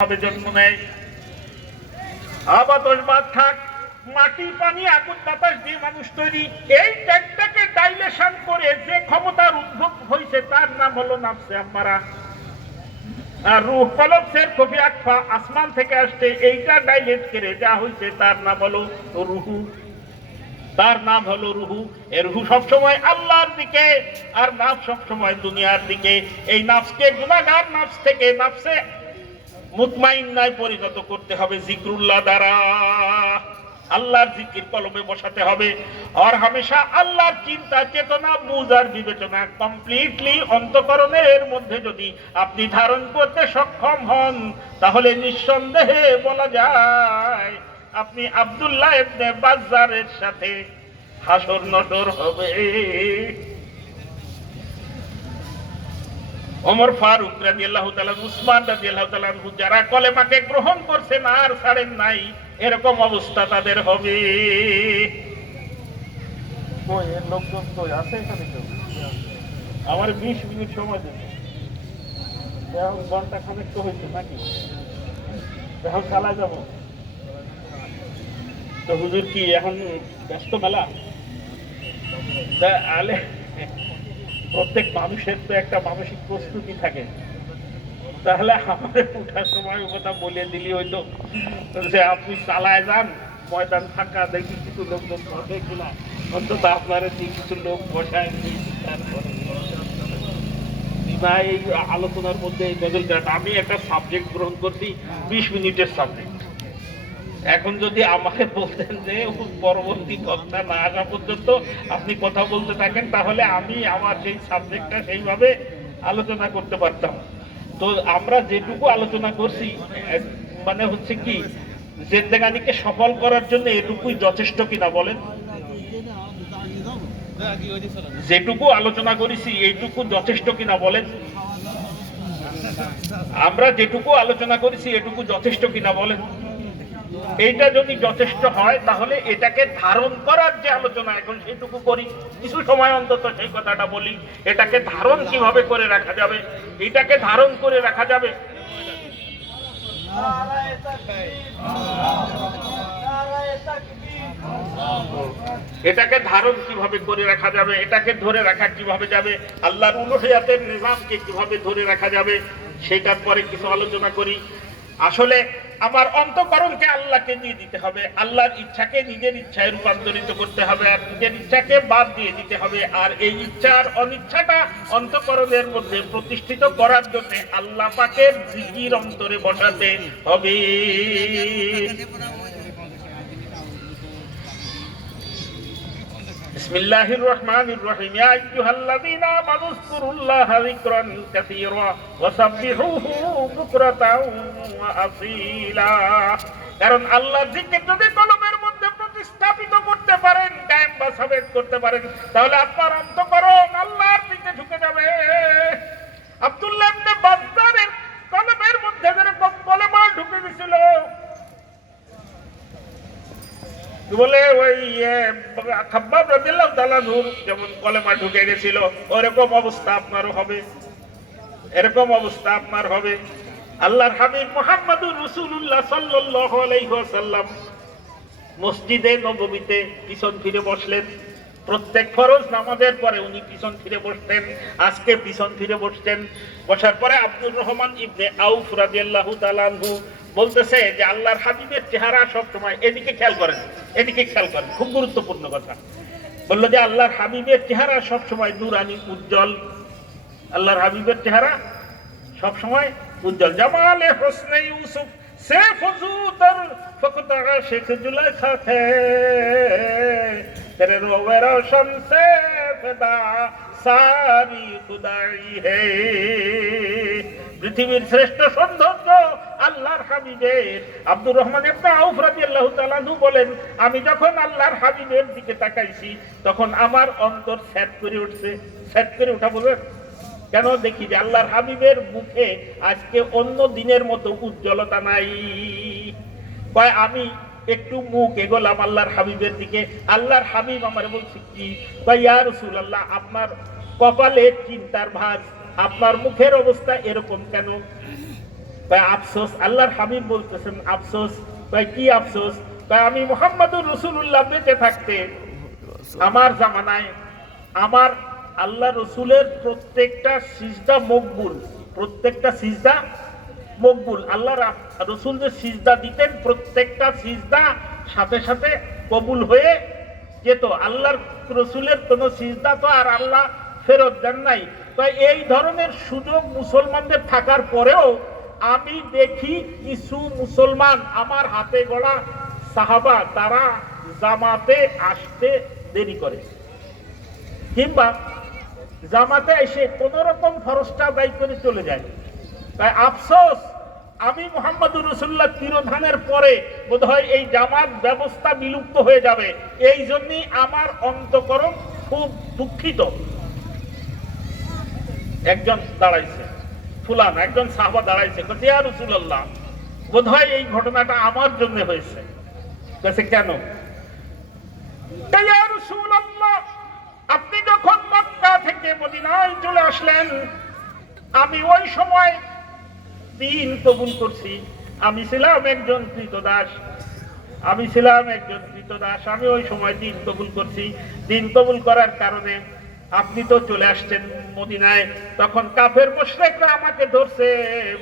জন্ম নেয় থাক মাটি, পানি, আগুন, বাতাস দিয়ে মানুষ তৈরি। এই ট্যাগটাকে ডাইলেশন করে যে ক্ষমতার উদ্ভব হয়েছে তার নাম হলো আর রুহ সের কবি আকফা আসমান থেকে আসছে, এইটা ডাইলেট করে যা হয়েছে তার নাম হলো রুহু। তার নাম হলো রুহু। এর রুহু সবসময় আল্লাহর দিকে, আর নাফ সবসময় দুনিয়ার দিকে। এই নাফসকে গুণাগার নাফস থেকে নাফসে মুতমাইন্নায় পরিণত করতে হবে জিক্রুল্লাহ দ্বারা। আল্লাহর জিকির কলমে বসাতে হবে। আর হামেশা আল্লাহর চিন্তা, চেতনা বুঝার বিবেচনা কমপ্লিটলি অন্তকরণের মধ্যে যদি আপনি ধারণ করতে সক্ষম হন, তাহলে নিঃসন্দেহে বলা যায়, আপনি আব্দুল্লাহ ইবনে বাজ্জারের সাথে হাসর নটর হবে। ওমর ফারুক রাদিয়াল্লাহু তাআলা উসমান রাদিয়াল্লাহু তাআলা আনহু যারা কলেমাকে গ্রহণ করছেন আর ছাড়েন নাই এরকম অবস্থা তাদের হবে। লোকজন কই? আছে এখানে আমার 20 মিনিট সময় এখন ঘণ্টা খানেক তো হয়েছে নাকি? এখন চালা যাব। তো হুজুর কি এখন ব্যস্ত মেলা? তা আলে প্রত্যেক মানুষের তো একটা মানসিক প্রস্তুতি থাকে। তাহলে আমাদের উঠার সময় কথা বলে দিলি হয়তো। যে আপনি চালায় যান, ময়দান ফাঁকা, দেখি কিছু লোকজন বসে কিনা। অন্তত আপনার কিছু লোক বসায় এই আলোচনার মধ্যে এই আমি একটা সাবজেক্ট গ্রহণ করছি, বিশ মিনিটের সাবজেক্ট এখন যদি আমাকে বলতেন যে পরবর্তী ঘটনা না আসা পর্যন্ত আপনি কথা বলতে থাকেন, তাহলে আমি আমার সেই সাবজেক্টটা সেইভাবে আলোচনা করতে পারতাম। তো আমরা যেটুকু আলোচনা করছি মানে হচ্ছে কি জেন্দেগানিকে সফল করার জন্য এটুকুই যথেষ্ট কিনা বলেন? যেটুকু আলোচনা করেছি, এইটুকু যথেষ্ট কিনা বলেন? আমরা যেটুকু আলোচনা করেছি, এটুকু যথেষ্ট কিনা বলেন? এইটা যদি যথেষ্ট হয়, তাহলে এটাকে ধারণ করার যে আলোচনা এখন সেটুকু করি। কিছু সময় অন্তত সেই কথাটা বলি, এটাকে ধারণ কীভাবে করে রাখা যাবে? এটাকে ধারণ করে রাখা যাবে? এটাকে ধারণ কীভাবে করে রাখা যাবে? এটাকে ধরে রাখা কীভাবে যাবে? আল্লাহর উলুহিয়াতের নিজামকে কীভাবে ধরে রাখা যাবে? সেটার পরে কিছু আলোচনা করি। আসলে আমার অন্তকরণকে আল্লাহকে দিয়ে দিতে হবে। আল্লাহর ইচ্ছাকে নিজের ইচ্ছায় রূপান্তরিত করতে হবে আর নিজের ইচ্ছাকে বাদ দিয়ে দিতে হবে। আর এই ইচ্ছার অনিচ্ছাটা অন্তকরণের মধ্যে প্রতিষ্ঠিত করার জন্য আল্লাহ পাকের জিকির অন্তরে বসাতে হবে। بسم الله الرحمن الرحيم يا أيها الذين آمنوا اذكروا الله ذكرا كثيرا وسبحوه بكرة وأصيلا কারণ আল্লাহ জিকির যদি কলমের মধ্যে প্রতিস্থাপিত করতে পারেন কায়েম বা সাবেত করতে পারেন তাহলে আপনার অন্তকরণ আল্লাহর দিকে ঢুকে যাবে আব্দুল্লাহ বলে ওই খাব্বাব রাদিয়াল্লাহু তাআলা নূর যেমন কলেমা ঢুকে গেছিল, ওরকম অবস্থা আপনারও হবে। এরকম অবস্থা আপনার হবে। আল্লাহর হাবিব মুহাম্মদুর আলাইহি ওয়াসাল্লাম মসজিদে নববীতে পিছন ফিরে বসলেন। প্রত্যেক ফরজ নামাজের পরে উনি পিছন ফিরে বসতেন, আজকে পিছন ফিরে বসতেন। বসার পরে আব্দুর রহমান ইবনে আউফ রাদিয়াল্লাহু তাআলা আনহু বলতেছে যে আল্লাহর হাবিবের চেহারা সব সময় এদিকে খেয়াল করেন, এদিকে খেয়াল করেন। খুব গুরুত্বপূর্ণ কথা। বলল যে আল্লাহর হাবিবের চেহারা সব সময় নুরানি, উজ্জ্বল। আল্লাহর হাবিবের চেহারা সব সময় উজ্জ্বল। জামালে হোসনে ইউসুফ, সে ফজুদর ফকত শেখ জুলাইখা থে তেরে রোবে সে সারি খুদাই হে। পৃথিবীর শ্রেষ্ঠ সৌন্দর্য আল্লাহর হাবিবের, আব্দুর রহমান ইবনে আউফ রাদিয়াল্লাহু তাআলা বলেন, আমি যখন আল্লাহর হাবিবের দিকে তাকাইছি, তখন আমার অন্তর স্যাট করে উঠছে। স্যাট করে উঠা বলবেন কেন? দেখি যে আল্লাহর হাবিবের মুখে আজকে অন্য দিনের মতো উজ্জ্বলতা নাই। কয়, আমি একটু মুখ এগোলাম আল্লাহর হাবিবের দিকে। আল্লাহর হাবিব আমার বলছে, কি? কয়, ইয়া রাসূলুল্লাহ, আপনার কপালে চিন্তার ভাঁজ, আপনার মুখের অবস্থা এরকম কেন? ভাই আফসোস, আল্লাহর হাবিব বলতেছেন, আফসোস ভাই কি আফসোস? ভাই আমি মোহাম্মদুর রসুল্লাহ বেঁচে থাকতে, আমার জামানায় আমার আল্লাহ রসুলের প্রত্যেকটা সিজদা মকবুল, প্রত্যেকটা সিজদা মকবুল। আল্লাহ রসুল যে সিজদা দিতেন, প্রত্যেকটা সিজদা সাথে সাথে কবুল হয়ে যেত। আল্লাহর রসুলের কোন সিজদা তো আর আল্লাহ ফেরত দেন নাই। তো এই ধরনের সুযোগ মুসলমানদের থাকার পরেও আমি দেখি কিছু মুসলমান আমার হাতে গড়া সাহাবা, তারা জামাতে আসতে দেরি করে। কিংবা জামাতে এসে কোন রকম ফরজটা আদায় করে চলে যায়। তাই আফসোস, আমি মোহাম্মদুর রসুল্লাহ তিরোধানের পরে বোধহয় এই জামাত ব্যবস্থা বিলুপ্ত হয়ে যাবে। এই জন্যই আমার অন্তকরণ খুব দুঃখিত। একজন দাঁড়াইছে। ফুলান, একজন সাহবা দাঁড়াইছে বলছে ইয়া রসুল্লাহ বোধহয় এই ঘটনাটা আমার জন্য হয়েছে। কাছে কেন? আপনি যখন মক্কা থেকে মদিনায় চলে আসলেন, আমি ওই সময় দিন কবুল করছি। আমি ছিলাম একজন কৃতদাস, আমি ছিলাম একজন কৃতদাস, আমি ওই সময় দিন কবুল করছি। দিন কবুল করার কারণে আপনি তো চলে আসছেন মদিনায়, তখন কাফের মোশরেকরা আমাকে ধরছে,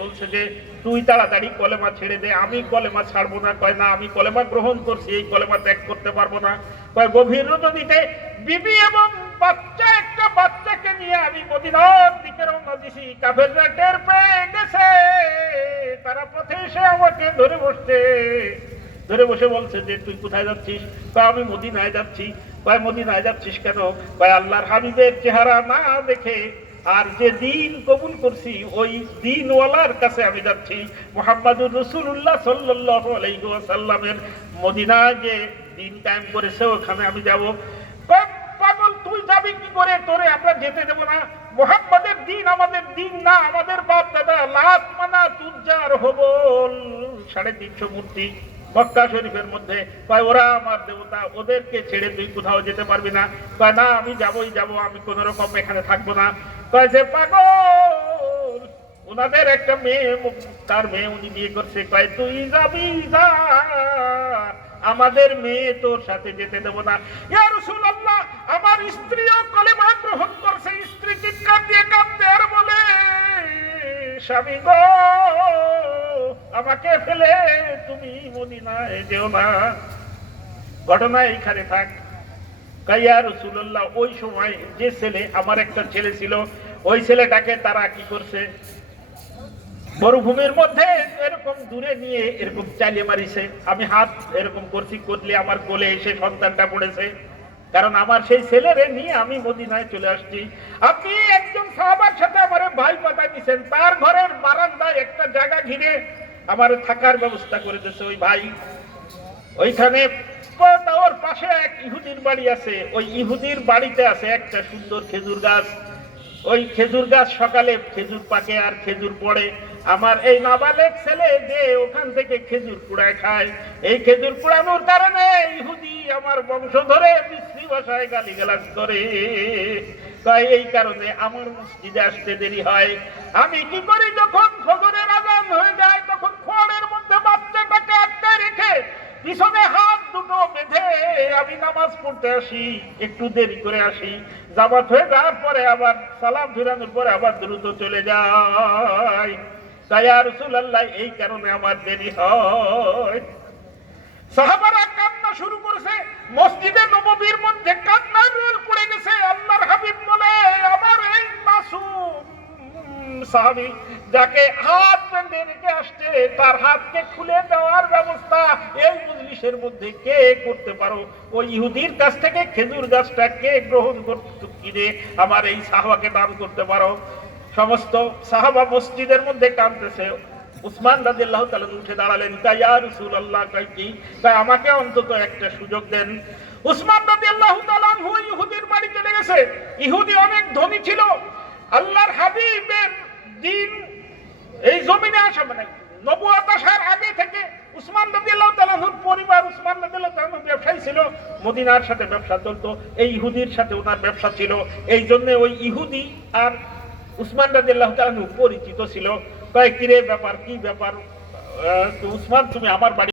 বলছে যে, তুই তাড়াতাড়ি কলেমা ছেড়ে দে, আমি কলেমা ছাড়বো না। কয়, না, আমি কলেমা গ্রহণ করছি, এই কলেমা ত্যাগ করতে পারব না। কয়, গভীর রজনীতে বিবি এবং বাচ্চা, একটা বাচ্চাকে নিয়ে আমি মদিনার দিকে রওনা দিছি কাফেররা টের পেয়ে গেছে। তারা পথে এসে আমাকে ধরে বসছে, ধরে বসে বলছে যে, তুই কোথায় যাচ্ছিস? তা আমি মদিনায় যাচ্ছি। ভাই মদিনায় যাচ্ছিস কেন? ভাই আল্লাহর হাবিবের চেহারা না দেখে আর যে দিন কবুল করছি, ওই দিনওয়ালার কাছে আমি যাচ্ছি। মোহাম্মদুর রসুল্লাহ সাল্লাহ মদিনায় যে দিন কায়েম করেছে, ওখানে আমি যাব। তুই যাবি কি করে? তোরে যেতে না। মোহাম্মদের দিন আমাদের দিন না, আমাদের বাপ দাদা লাত মানা তুজ্জার হবল। সাড়ে তিনশো মূর্তি। মক্কা শরীফের মধ্যে। কয়, ওরা আমার দেবতা, ওদেরকে ছেড়ে তুই কোথাও যেতে পারবি না। কয়, না, আমি যাবই, যাব, আমি কোন রকম এখানে থাকব না। কয় যে, পাগল! ওনাদের একটা মেয়ে তার মেয়ে উনি বিয়ে করছে। কয়, তুই যাবি যা। আমাদের মেয়ে তোর সাথে যেতে দেবো না। ইয়া রাসূলুল্লাহ, আমার স্ত্রীও কলেমা গ্রহণ করছে। স্ত্রী চিৎকার দিয়ে কাঁদতে আর বলে, স্বামী গো! আমাকে ফেলে তুমি মদিনায় যেও না। ঘটনা এইখানে থাক। কাইয়া রসুল্লাহ ওই সময় যে ছেলে, আমার একটা ছেলে ছিল, ওই ছেলেটাকে তারা কি করছে? মরুভূমির মধ্যে এরকম দূরে নিয়ে এরকম চালিয়ে মারিছে। আমি হাত এরকম করছি, করলে আমার কোলে এসে সন্তানটা পড়েছে। কারণ আমার সেই ছেলেরে নিয়ে আমি মদিনায় চলে আসছি। আপনি একজন সাহাবার সাথে আমার ভাই পাতা দিচ্ছেন তার ঘরের বারান্দায় একটা জায়গা ঘিরে আমার থাকার ব্যবস্থা করে দিয়েছে ওই ভাই। ওইখানে পাশে এক ইহুদির বাড়ি আছে। ওই ইহুদির বাড়িতে আছে একটা সুন্দর খেজুর গাছ। ওই খেজুর গাছ সকালে খেজুর পাকে আর খেজুর পড়ে। আমার এই নাবালেক ছেলে যে ওখান থেকে খেজুর কুড়ায় খায়। এই খেজুর কুড়ানোর কারণে ইহুদি আমার বংশ ধরে বিশ্রী ভাষায় গালিগালাজ করে। তাই এই কারণে আমার মসজিদে আসতে দেরি হয়। আমি কি করি? যখন খবরের আজান হয়ে যায়, তখন পিছনে হাত দুটো বেঁধে আমি নামাজ পড়তে আসি, একটু দেরি করে আসি। জামাত হয়ে যাওয়ার পরে আবার সালাম ফিরানোর পরে আবার দ্রুত চলে যাই। তাই আর রসুল্লাহ এই কারণে আমার দেরি হয়। যাকে হাত বেঁধে রেখে আসছে, তার হাতকে খুলে দেওয়ার ব্যবস্থা এই মজলিসের মধ্যে কে করতে পারো? ওই ইহুদির কাছ থেকে খেজুর গাছটা কে গ্রহণ করতে কিনে আমার এই সাহাবাকে দান করতে পারো? সমস্ত সাহাবা মসজিদের মধ্যে কাঁদতেছে। উসমান রাদিল্লাহ তাআলা উঠে দাঁড়ালেন, তাই ইয়া রাসূলুল্লাহ কয় কি? তাই আমাকে অন্তত একটা সুযোগ দেন। উসমান রাদিয়াল্লাহু তাআলা আনহু ইহুদির বাড়ি চলে গেছে। ইহুদি অনেক ধনী ছিল। আল্লাহর হাবিবের দিন এই জমিনে আসা মানে নবুয়াত আসার আগে থেকে উসমান রাদিয়াল্লাহু তাআলা আনহুর পরিবার উসমান রাদিয়াল্লাহু তাআলা আনহু ব্যবসায়ী ছিল, মদিনার সাথে ব্যবসা চলতো, এই ইহুদির সাথে ওনার ব্যবসা ছিল, এই জন্য ওই ইহুদি আর উসমান রাদিয়াল্লাহু তাআলা পরিচিত ছিল। কয়েকটি ব্যাপার, কি ব্যাপার? উসমান, তুমি আমার বাড়ি